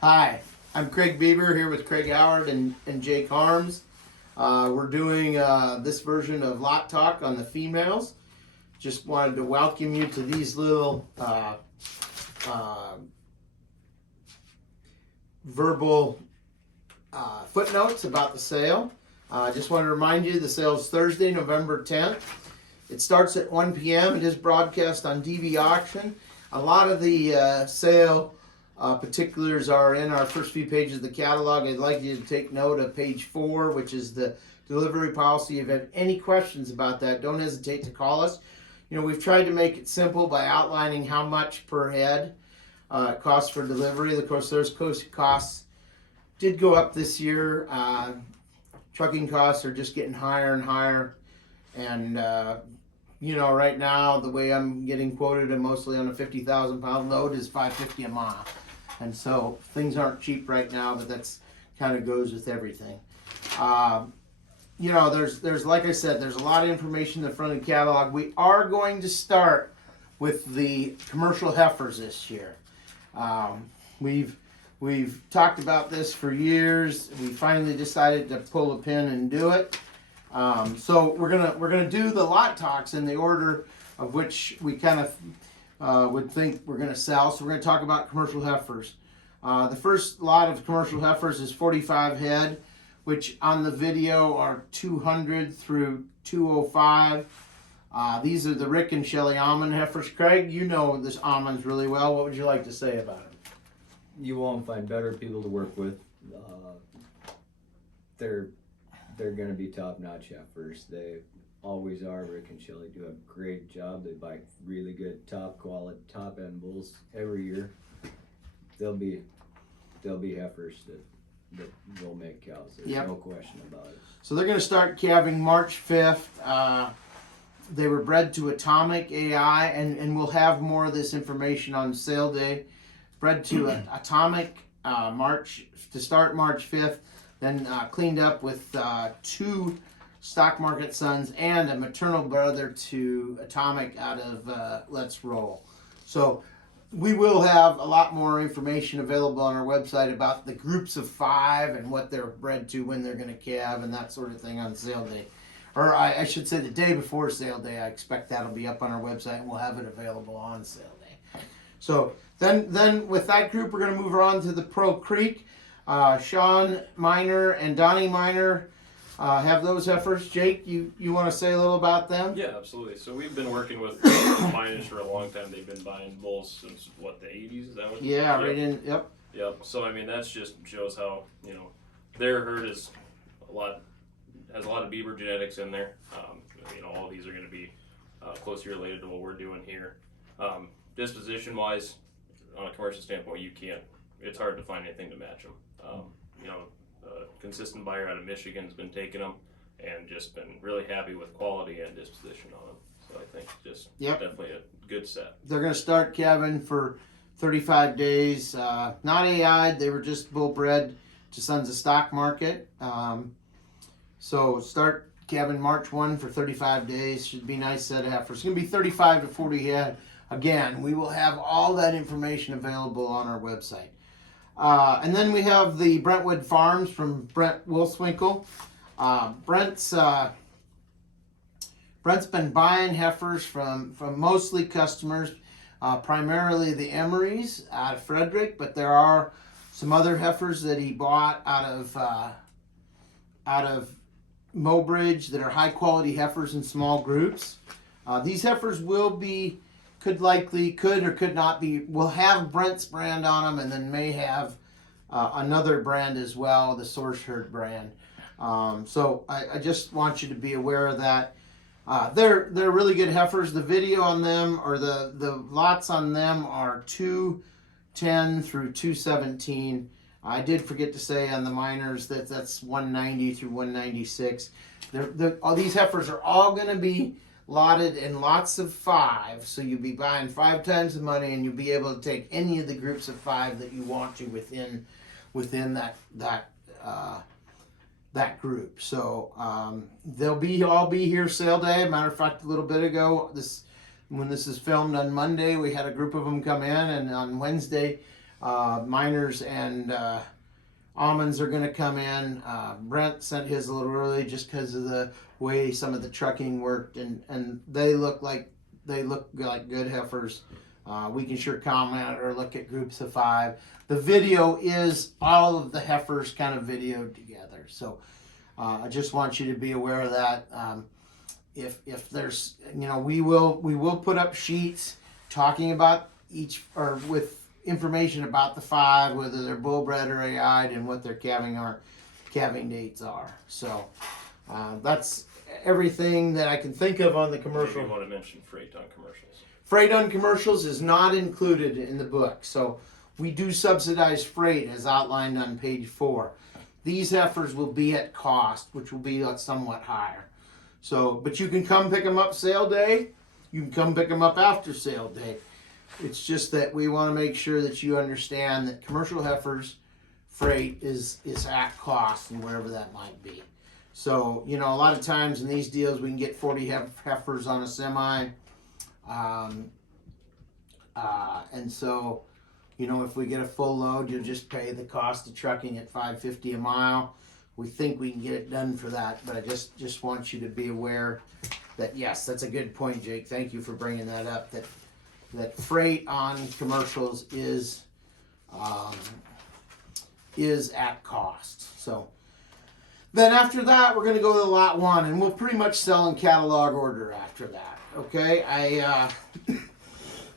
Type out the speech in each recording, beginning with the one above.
Hi, I'm Craig Bieber here with Craig Howard and Jake Harms. We're doing this version of Lot Talk on the females. Just wanted to welcome you to these little verbal footnotes about the sale. Just want to remind you the sale is Thursday, November 10th. It starts at 1 p.m. It is broadcast on DV Auction. A lot of the sale particulars are in our first few pages of the catalog. I'd like you to take note of page 4, which is the delivery policy. If you have any questions about that, don't hesitate to call us. You know, we've tried to make it simple by outlining how much per head it costs for delivery. Of course, those costs did go up this year. Trucking costs are just getting higher and higher. And, you know, right now, the way I'm getting quoted, and mostly on a 50,000 pound load, is $5.50 a mile. And so things aren't cheap right now, but that's kind of goes with everything. You know, there's like I said, there's a lot of information in the front of the catalog. We are going to start with the commercial heifers this year. We've talked about this for years. We finally decided to pull a pin and do it. So we're gonna do the lot talks in the order of which we kind of would think we're gonna sell. So we're gonna talk about commercial heifers. The first lot of commercial heifers is 45 head, which on the video are 200 through 205. These are the Rick and Shelley almond heifers. Craig, you know this almonds really well. What would you like to say about them? You won't find better people to work with. They're going to be top-notch heifers. They always are. Rick and Shelley do a great job. They buy really good, top-quality, top-end bulls every year. They'll be heifers that will make cows. There's no question about it. So they're going to start calving March 5th. They were bred to Atomic AI, and we'll have more of this information on sale day. Bred to Atomic to start March 5th. Then cleaned up with 2 stock market sons and a maternal brother to Atomic out of Let's Roll. So we will have a lot more information available on our website about the groups of 5 and what they're bred to, when they're going to calve, and that sort of thing on sale day. Or I should say the day before sale day. I expect that'll be up on our website, and we'll have it available on sale day. So then with that group, we're going to move on to the Pearl Creek. Sean Miner and Donnie Miner have those heifers. Jake, you want to say a little about them? Yeah, absolutely. So we've been working with miners for a long time. They've been buying bulls since, what, the 80s? Is that what? Yeah, right in, yep. Yep. So, I mean, that's just shows how, you know, their herd is has a lot of Bieber genetics in there. You know, all these are going to be closely related to what we're doing here. Disposition-wise, on a commercial standpoint, it's hard to find anything to match them. You know, a consistent buyer out of Michigan has been taking them and just been really happy with quality and disposition on them. So I think just definitely a good set. They're going to start calving for 35 days. Not AI'd, they were just bull bred to Sons of Stock Market. So start calving March 1 for 35 days. Should be a nice set of heifers. It's going to be 35 to 40 head. Again, we will have all that information available on our website. And then we have the Brentwood Farms from Brent Wilswinkle. Brent's been buying heifers from mostly customers, primarily the Emerys out of Frederick, but there are some other heifers that he bought out of Mobridge that are high quality heifers in small groups. These heifers could or could not be, will have Brent's brand on them, and then may have another brand as well, the Source Herd brand. So I just want you to be aware of that. They're really good heifers. The video on them, or the lots on them, are 210 through 217. I did forget to say on the miners that's 190 through 196. All these heifers are all going to be lotted in lots of 5, so you'll be buying 5 times the money, and you'll be able to take any of the groups of 5 that you want to within that group. So they'll all be here sale day. Matter of fact, a little bit ago, when this is filmed on Monday, we had a group of them come in, and on Wednesday Miners and almonds are going to come in. Brent sent his a little early just because of the way some of the trucking worked, and they look like good heifers. We can sure comment or look at groups of 5. The video is all of the heifers kind of videoed together. So I just want you to be aware of that. If there's, we will put up sheets talking about each, or with information about the 5, whether they're bull bred or AI'd, and what their calving dates are. So that's everything that I can think of on the commercial. You want to mention freight on commercials? Freight on commercials is not included in the book. So we do subsidize freight as outlined on page 4. These heifers will be at cost, which will be somewhat higher. So, but you can come pick them up sale day. You can come pick them up after sale day. It's just that we want to make sure that you understand that commercial heifers freight is at cost, and wherever that might be. So, a lot of times in these deals we can get 40 heifers on a semi. And so, if we get a full load, you'll just pay the cost of trucking at $5.50 a mile. We think we can get it done for that, but I just want you to be aware that, yes, that's a good point, Jake. Thank you for bringing that up. That freight on commercials is at cost. So then after that, we're going to go to lot 1, and we'll pretty much sell in catalog order after that. Okay,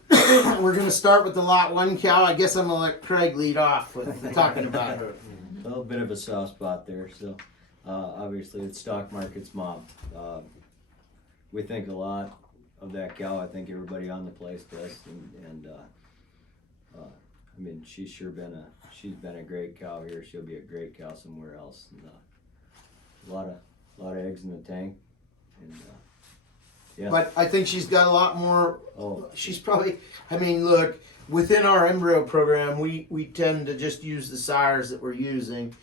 we're going to start with the lot 1 cow. I guess I'm going to let Craig lead off with talking about her. A little bit of a soft spot there. So obviously it's stock market's mom. We think a lot of that cow. I think everybody on the place does, and I mean, she's been a great cow here. She'll be a great cow somewhere else. And, a lot of eggs in the tank, and yeah. But I think she's got a lot more. Oh, She's probably. I mean, look, within our embryo program, we tend to just use the sires that we're using.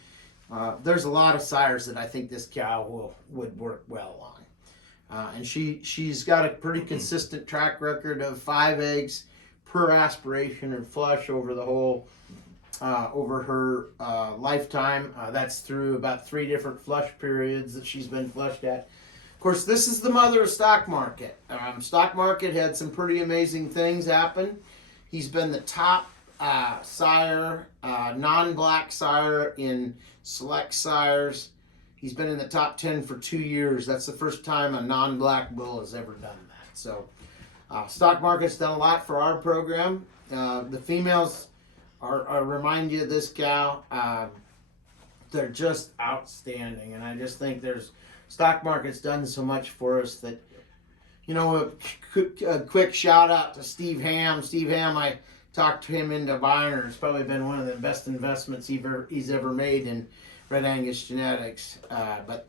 There's a lot of sires that I think this cow would work well on, and she's got a pretty consistent track record of 5 eggs per aspiration and flush over the whole over her lifetime. That's through about 3 different flush periods that she's been flushed at. Of course, this is the mother of Stock Market. Stock Market had some pretty amazing things happen. He's been the top sire, non-black sire in select sires. He's been in the top 10 for 2 years. That's the first time a non-black bull has ever done that. So Stock Market's done a lot for our program. The females are remind you of this cow. They're just outstanding, and I just think Stock Market's done so much for us that, a quick shout out to Steve Ham. Steve Ham, I talked to him into buying her. It's probably been one of the best investments he's ever made in Red Angus genetics. But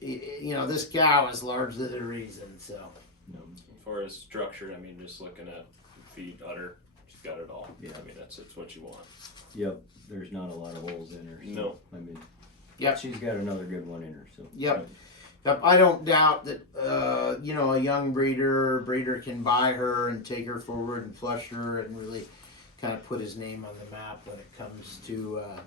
this cow is largely the reason. So, As far as structure, I mean, just looking at feed, udder, she's got it all. Yeah. I mean, it's what you want. yep. There's not a lot of holes in her. So, No. I mean, yep. she's got another good one in her. So. Yep. I don't doubt that a young breeder can buy her and take her forward and flush her and really kind of put his name on the map when it comes to a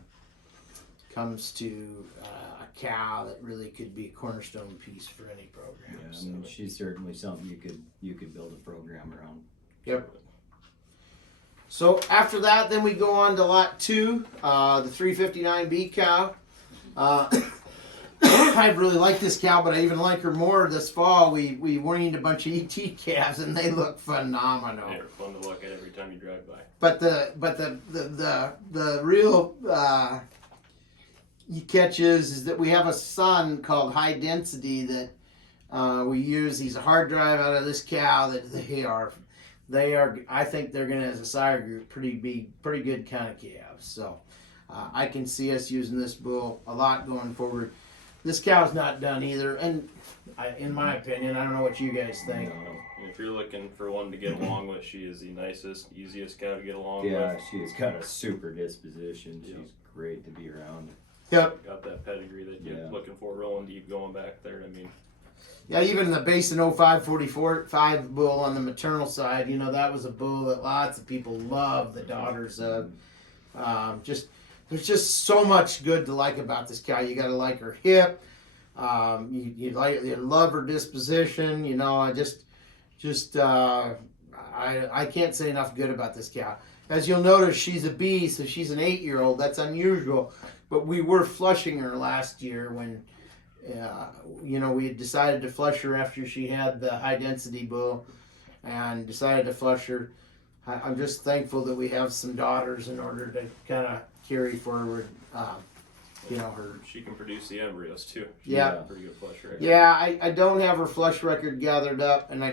cow that really could be a cornerstone piece for any program. Yeah, So. I mean, she's certainly something you could build a program around. Yep. So after that, then we go on to lot 2, the 359B cow. I really like this cow, but I even like her more this fall. We weaned a bunch of ET calves, and they look phenomenal. They're fun to look at every time you drive by. But the real catch is that we have a son called High Density that we use. He's a hard drive out of this cow that they are. I think they're gonna, as a sire group, pretty good kind of calves. So I can see us using this bull a lot going forward. This cow's not done either, and in my opinion, I don't know what you guys think. If you're looking for one to get along with, she is the nicest, easiest cow to get along Yeah, with. she's got a super disposition. Yeah. She's great to be around. Yep. Got that pedigree that you're Yeah. looking for, rolling deep, going back there. I mean, Yeah, even the Basin 0544-5 bull on the maternal side, that was a bull that lots of people love, the daughters of. There's just so much good to like about this cow. You got to like her hip. You love her disposition. You know, I can't say enough good about this cow. As you'll notice, she's a B, so she's an 8-year-old. That's unusual. But we were flushing her last year when, we had decided to flush her after she had the high density bull, and decided to flush her. I'm just thankful that we have some daughters in order to kind of carry forward, her. She can produce the embryos too. Yeah. Pretty good flush record. Yeah, I don't have her flush record gathered up, and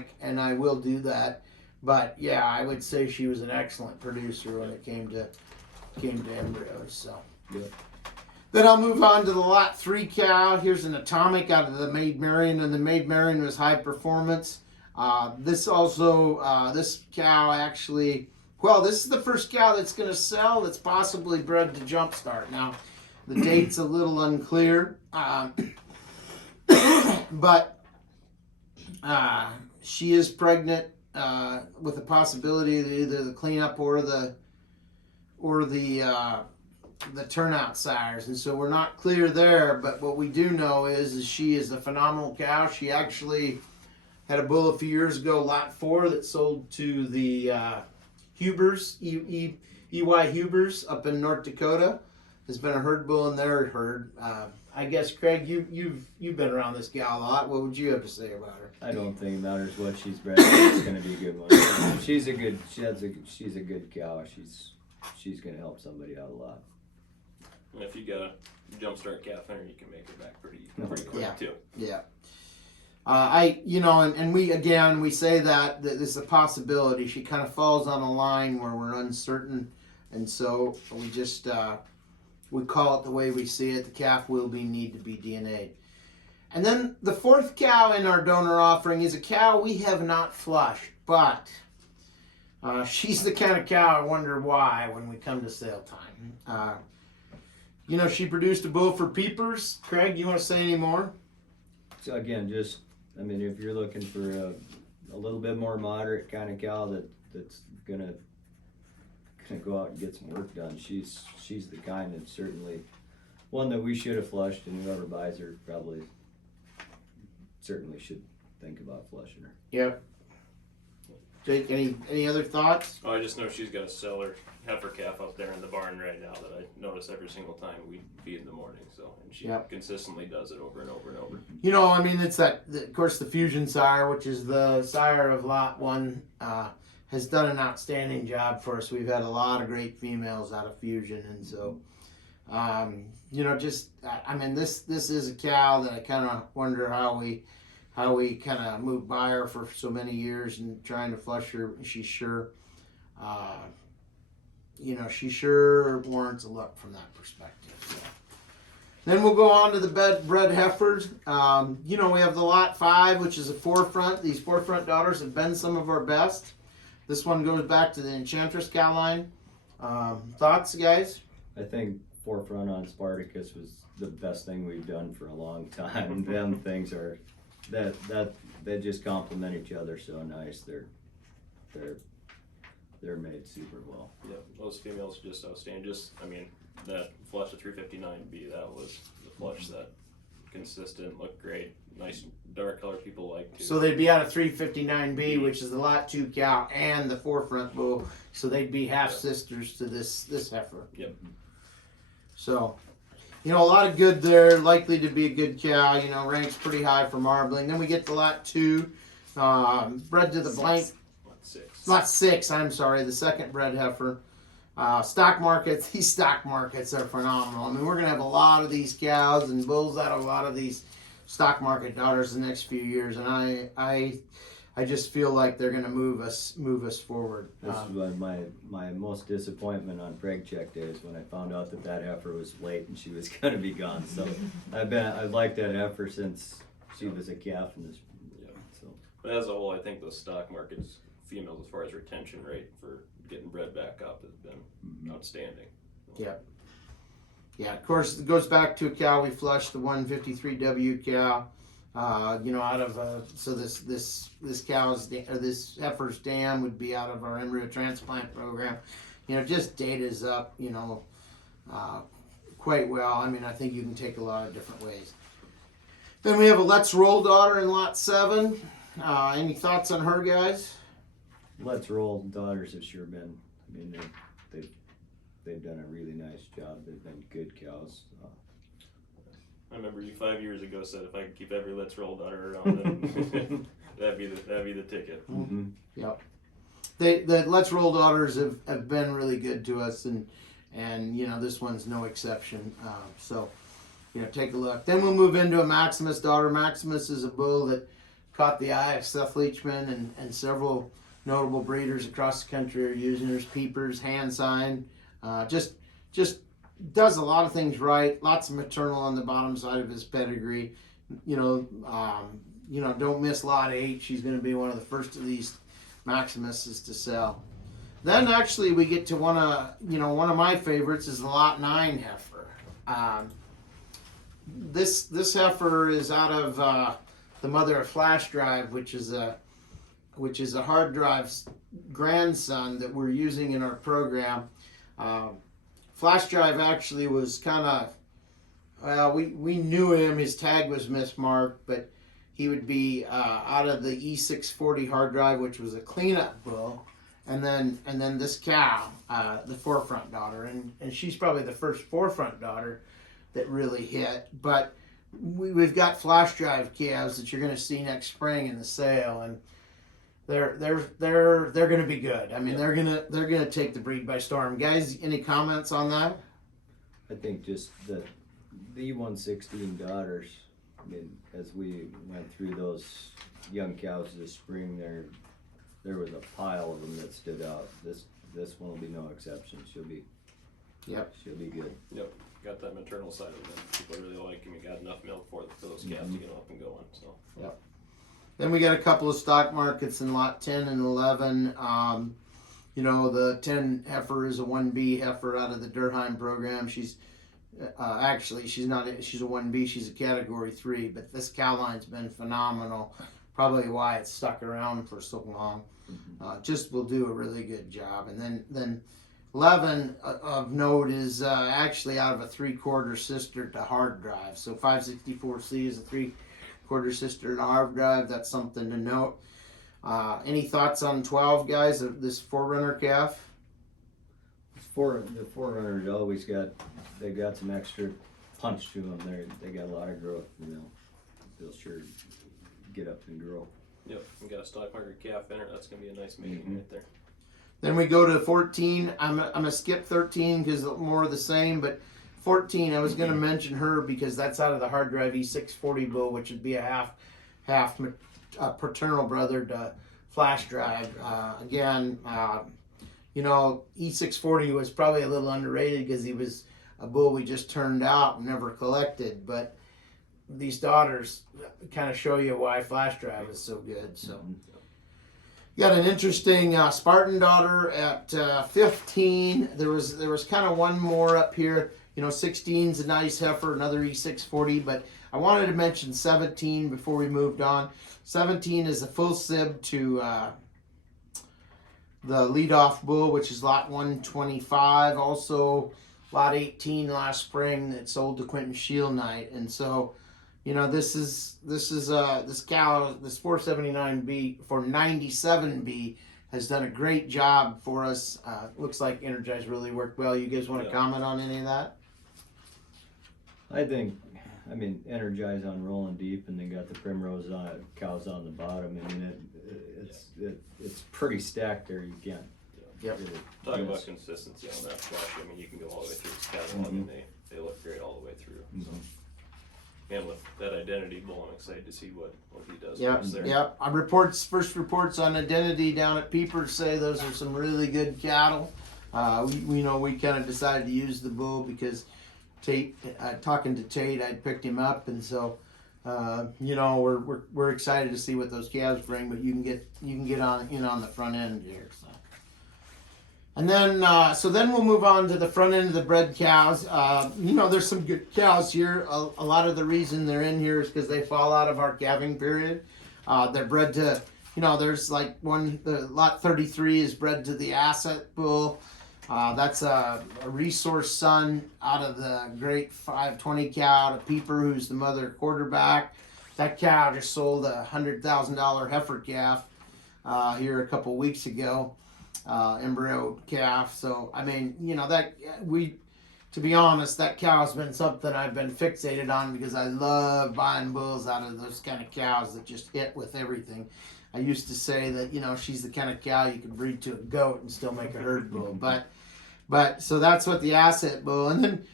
I will do that. But yeah, I would say she was an excellent producer when it came to embryos. So. Yep. Then I'll move on to the Lot 3 cow. Here's an atomic out of the MAIDMARION, and the MAIDMARION was high performance. This cow actually, this is the first cow that's going to sell that's possibly bred to Jumpstart. Now, the date's a little unclear, but she is pregnant with a possibility of either the cleanup or the turnout sires, and so we're not clear there. But what we do know is she is a phenomenal cow. She actually had a bull a few years ago, Lot 4, that sold to the Hubers, EY Hubers up in North Dakota. Has been a herd bull in their herd. I guess, Craig, you've been around this gal a lot. What would you have to say about her? I don't think it matters what she's bred. It's going to be a good one. She's a good cow. She's going to help somebody out a lot. And if you got a Jumpstart calf in her, you can make her back pretty quick too. Yeah. We say that this is a possibility. She kind of falls on a line where we're uncertain, and so we just we call it the way we see it. The calf will need to be DNA'd. And then the fourth cow in our donor offering is a cow we have not flushed, but she's the kind of cow I wonder why when we come to sale time. She produced a bull for peepers. Craig, you want to say any more? So again, if you're looking for a little bit more moderate kind of cow that's gonna go out and get some work done, she's the kind that's certainly one that we should have flushed, and whoever buys her probably certainly should think about flushing her. Yep. Jake, any other thoughts? Oh, I just know she's got a seller heifer calf up there in the barn right now that I notice every single time we feed in the morning. So, and she consistently does it over and over and over. It's of course, the Fusion sire, which is the sire of Lot 1, has done an outstanding job for us. We've had a lot of great females out of Fusion, and so, this is a cow that I kind of wonder how we kind of moved by her for so many years and trying to flush her. She sure warrants a look from that perspective. So. Then we'll go on to the bred heifers. We have the Lot 5, which is a forefront. These forefront daughters have been some of our best. This one goes back to the Enchantress cow line. Thoughts, guys? I think forefront on Spartacus was the best thing we've done for a long time. Them things are that they just complement each other so nice. They're made super well. Yeah, those females are just outstanding. That flush of 359B, that was the flush that consistent, looked great, nice dark color people like too. So they'd be out of 359B, which is the Lot 2 cow and the forefront bull. So they'd be half sisters to this heifer. Yep. So, a lot of good there. Likely to be a good cow. Ranks pretty high for marbling. Then we get to Lot 2, bred to the blank. Lot 6. I'm sorry, the second bred heifer. Stock markets. These stock markets are phenomenal. We're going to have a lot of these cows and bulls out of a lot of these stock market daughters the next few years, and I just feel like they're going to move us forward. This is my most disappointment on preg check days when I found out that heifer was late and she was going to be gone. So I've liked that heifer since she was a calf in this. Yeah. So, but as a whole, I think the stock market's females, as far as retention rate for getting bred back up, has been outstanding. Yeah. Yeah, of course, it goes back to a cow we flushed, the 153W cow. Out of so this heifer's dam would be out of our embryo transplant program. just data's up, quite well. I mean, I think you can take a lot of different ways. Then we have a Let's Roll daughter in lot 7. Any thoughts on her, guys? Let's Roll daughters have sure been, I mean, they've done a really nice job. They've been good cows. I remember you 5 years ago said if I could keep every Let's Roll daughter around, then that'd be the ticket. Mm-hmm. Yep. The Let's Roll daughters have been really good to us, and this one's no exception. So take a look. Then we'll move into a Maximus daughter. Maximus is a bull that caught the eye of Seth Leachman, and several notable breeders across the country are using her. Peepers, hand sign, just does a lot of things right. Lots of maternal on the bottom side of his pedigree. Don't miss lot 8. She's going to be one of the first of these Maximuses to sell. Then actually we get to one of my favorites is the lot 9 heifer. This heifer is out of the mother of Flash Drive, which is a hard drive's grandson that we're using in our program. Flash Drive actually was kind of, we knew him. His tag was mismarked, but he would be out of the E640 hard drive, which was a cleanup bull. And then this cow, the forefront daughter, and she's probably the first forefront daughter that really hit. But we've got Flash Drive calves that you're going to see next spring in the sale, and they're going to be good. I mean, they're gonna take the breed by storm. Guys, any comments on that? I think just the E116 daughters. I mean, as we went through those young cows this spring, there was a pile of them that stood out. This one will be no exception. She'll be good. Yep, got that maternal side of them. People really like him. He got enough milk for those calves to get up and going. So. Yep. Then we got a couple of stock markets in lot 10 and 11. The 10 heifer is a 1B heifer out of the Durheim program. She's she's a 1B, she's a category 3, but this cow line's been phenomenal. Probably why it's stuck around for so long. Just will do a really good job. And then 11 of note is actually out of a 3/4 sister to hard drive. So 564C is a 3/4 sister to hard drive. That's something to note. Any thoughts on 12, guys, of this Forerunner calf? The Forerunners always they've got some extra punch to them. They got a lot of growth, they'll sure get up and grow. Yep, we got a stock market calf in her. That's gonna be a nice mating right there. Then we go to 14. I'm gonna skip 13 because more of the same, but 14, I was gonna mention her because that's out of the hard drive E640 bull, which would be a half paternal brother to Flash Drive. E640 was probably a little underrated because he was a bull we just turned out and never collected, but these daughters kind of show you why Flash Drive is so good. So you got an interesting Spartan daughter at 15. There was kind of one more up here. 16's a nice heifer, another E640, but I wanted to mention 17 before we moved on. 17 is a full sib to the leadoff bull, which is lot 125. Also, lot 18 last spring that sold to Quentin Shield Knight. And so, this cow, this 479B for 97B has done a great job for us. Looks like Energize really worked well. You guys want to comment on any of that? Energize on rolling deep, and they got the Primrose cows on the bottom. It's pretty stacked there. You can't. Yep. Really Talking about consistency on that flush, you can go all the way through this catalog, and they look great all the way through. So. And with that Identity bull, I'm excited to see what he does. Yep. First reports on Identity down at Peepers say those are some really good cattle. We kind of decided to use the bull because Tate, talking to Tate, I'd picked him up, and so we're excited to see what those calves bring. But you can get on the front end here. So. And then then we'll move on to the front end of the bred cows. There's some good cows here. A lot of the reason they're in here is because they fall out of our calving period. They're bred to, there's like the lot 33 is bred to the Asset bull. That's a resource son out of the great 520 cow to Peeper, who's the mother quarterback. That cow just sold a $100,000 heifer calf here a couple weeks ago, embryo calf. So I mean, to be honest, that cow's been something I've been fixated on because I love buying bulls out of those kind of cows that just hit with everything. I used to say that, she's the kind of cow you could breed to a goat and still make a herd bull. But so that's what the asset bull. And then,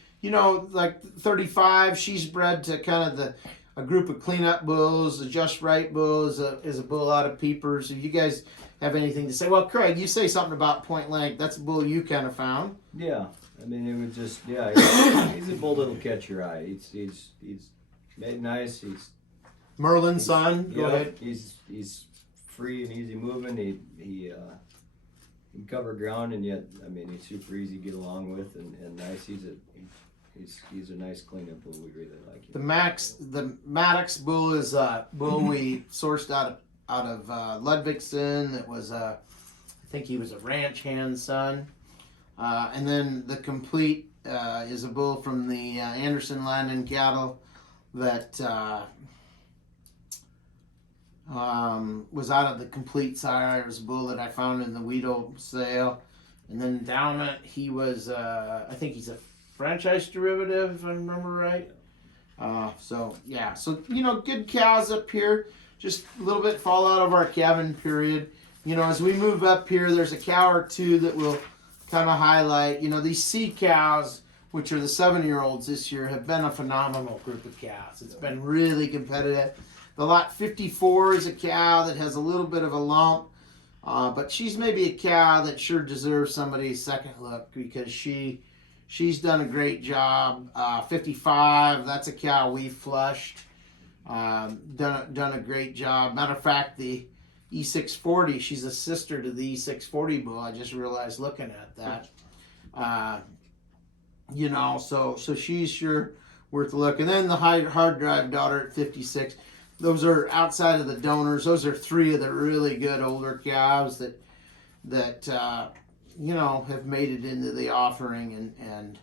like 35, she's bred to kind of a group of cleanup bulls. The Just Right bull is a bull out of Peepers. If you guys have anything to say, well, Craig, you say something about Point Length. That's a bull you kind of found. Yeah, I mean, it was just, he's a bull that'll catch your eye. He's made nice. He's Merlin's son. Go ahead. He's free and easy moving. He can cover ground, and yet, I mean, he's super easy to get along with and nice. He's a nice cleanup bull. We really like him. The Maddox bull is a bull we sourced out of Ludvigsen. That was I think he was a ranch hand son. And then the Complete is a bull from the Anderson Land and Cattle that was out of the Complete sire. It was a bull that I found in the Weedle sale. And then Endowment, he was, I think he's a franchise derivative, if I remember right. So good cows up here. Just a little bit fall out of our calving period. As we move up here, there's a cow or two that will kind of highlight. These C cows, which are the 7-year-olds this year, have been a phenomenal group of cows. It's been really competitive. The lot 54 is a cow that has a little bit of a lump, but she's maybe a cow that sure deserves somebody's second look because she's done a great job. 55, that's a cow we flushed. Done a great job. Matter of fact, the E640, she's a sister to the E640 bull. I just realized looking at that. So she's sure worth a look. And then the hard drive daughter at 56. Those are outside of the donors. Those are 3 of the really good older cows that have made it into the offering. And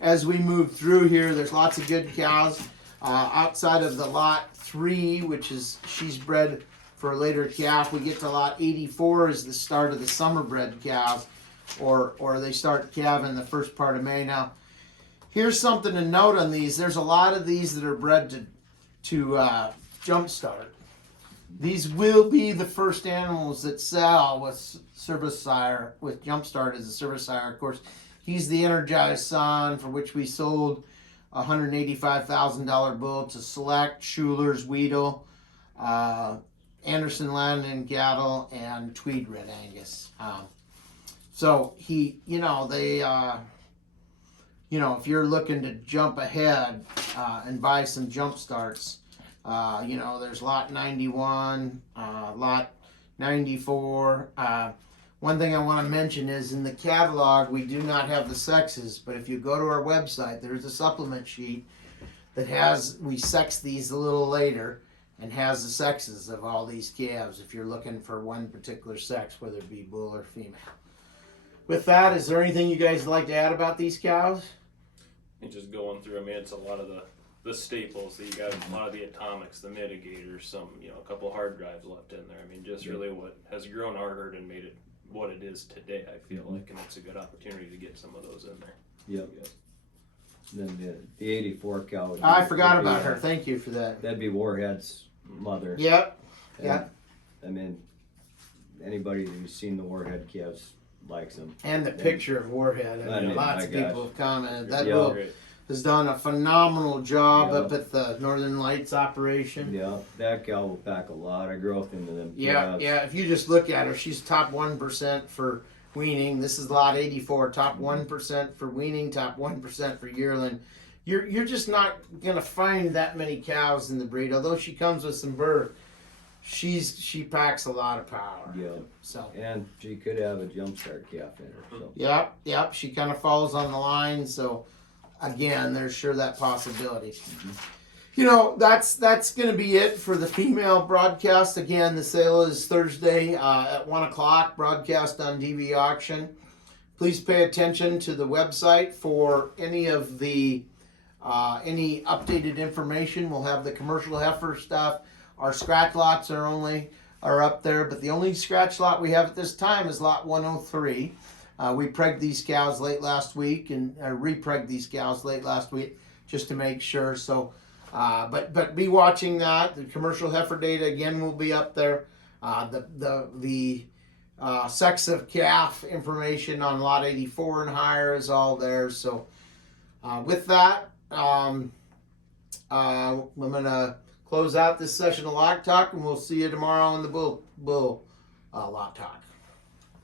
as we move through here, there's lots of good cows. Outside of the lot 3, which is she's bred for a later calf, we get to lot 84 is the start of the summer bred cows, or they start calving the first part of May. Now, here's something to note on these. There's a lot of these that are bred to jumpstart. These will be the first animals that sell with service sire, with jumpstart as a service sire. Of course, he's the energized son for which we sold a $185,000 bull to Select, Schuler's, Weedle, Anderson Land and Cattle, and Tweed Red Angus. So he, if you're looking to jump ahead and buy some jump starts, there's lot 91, lot 94. One thing I want to mention is in the catalog, we do not have the sexes, but if you go to our website, there's a supplement sheet that we sex these a little later and has the sexes of all these calves if you're looking for one particular sex, whether it be bull or female. With that, is there anything you guys would like to add about these cows? And just going through, it's a lot of the staples. So you got a lot of the atomics, the mitigators, some, a couple hard drives left in there. Just really what has grown our herd and made it what it is today, I feel like, and it's a good opportunity to get some of those in there. Yep. Then the 84 cow. I forgot about her. Thank you for that. That'd be Warhead's mother. Yep. Anybody who's seen the Warhead calves likes them. And the picture of Warhead. Lots of people have commented. That yeah. bull has done a phenomenal job up at the Northern Lights operation. Yeah, that cow will pack a lot of growth into them. Yeah. If you just look at her, she's top 1% for weaning. This is lot 84, top 1% for weaning, top 1% for yearling. You're just not gonna find that many cows in the breed. Although she comes with some birth, she packs a lot of power. Yeah. So. And she could have a jumpstart calf in her. So. Yep. She kind of falls on the line. So, again, there's sure that possibility. You know, that's going to be it for the female broadcast. Again, the sale is Thursday at 1 o'clock, broadcast on DV Auction. Please pay attention to the website for any of the any updated information. We'll have the commercial heifer stuff. Our scratch lots are up there, but the only scratch lot we have at this time is lot 103. We pregged these cows late last week and re-pregged these cows late last week just to make sure. So, but be watching that. The commercial heifer data again will be up there. The sex of calf information on lot 84 and higher is all there. So, with that, I'm gonna close out this session of Lot Talk, and we'll see you tomorrow on the Bull Lot Talk.